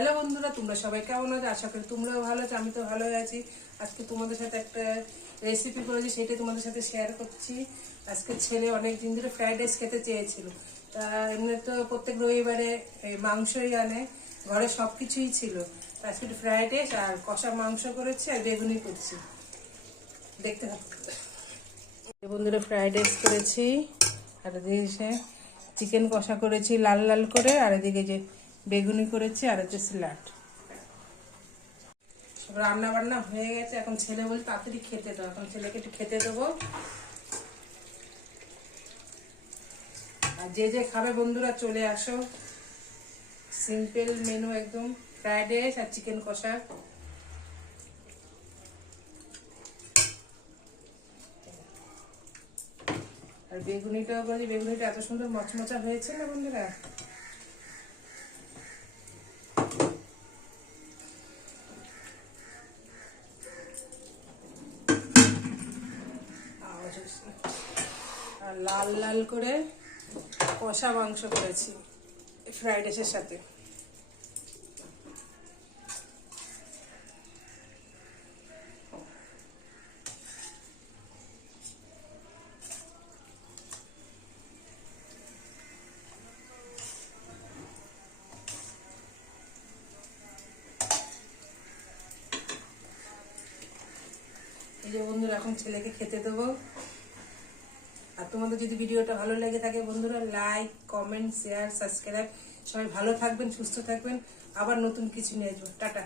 Hello বন্ধুরা, তোমরা সবাই কেমন আছো? আশা করি তোমরাও ভালো আছো আমি তো ভালোই আছি। আজকে তোমাদের সাথে একটা রেসিপি করেছি, সেটাই তোমাদের সাথে শেয়ার করছি। আজকে ছেলে অনেক দিন ধরে ফ্রাইড রাইস খেতে চেয়েছিল। তা এমনি তো প্রত্যেক রবিবারে মাংসই আনে, ঘরে সব কিছুই ছিল আজকে ফ্রাইড রাইস আর কষা মাংস করেছি আর বেগুনি করছি। দেখতে থাকো। বন্ধুরা ফ্রাইড রাইস করেছি, আর এদিকে চিকেন কষা করেছি, লাল লাল করে, আর এদিকে যে বেগুনি করেছি আর হচ্ছে স্যালাড। রান্না বান্না হয়ে গেছে, এখন ছেলে বলে তাড়াতাড়ি খেতে দাও, এখন ছেলেকে একটু খেতে দেবো। আর যে যে খাবে বন্ধুরা চলে আসো। সিম্পল মেনু একদম, ফ্রাইড রাইস আর চিকেন কষা। আর বেগুনিটাও করেছি, বেগুনিটা এত সুন্দর মচমচা হয়েছে না বন্ধুরা? আর লাল লাল করে কষা মাংস করেছি ফ্রাইড রাইসের সাথে। যে বন্ধুরা, এখন ছেলেকে খেতে দেবো। আর তোমাদের যদি ভিডিওটা ভালো লেগে থাকে বন্ধুরা লাইক কমেন্ট শেয়ার সাবস্ক্রাইব সবাই ভালো থাকবেন, সুস্থ থাকবেন। আবার নতুন কিছু নিয়ে আসব। টাটা।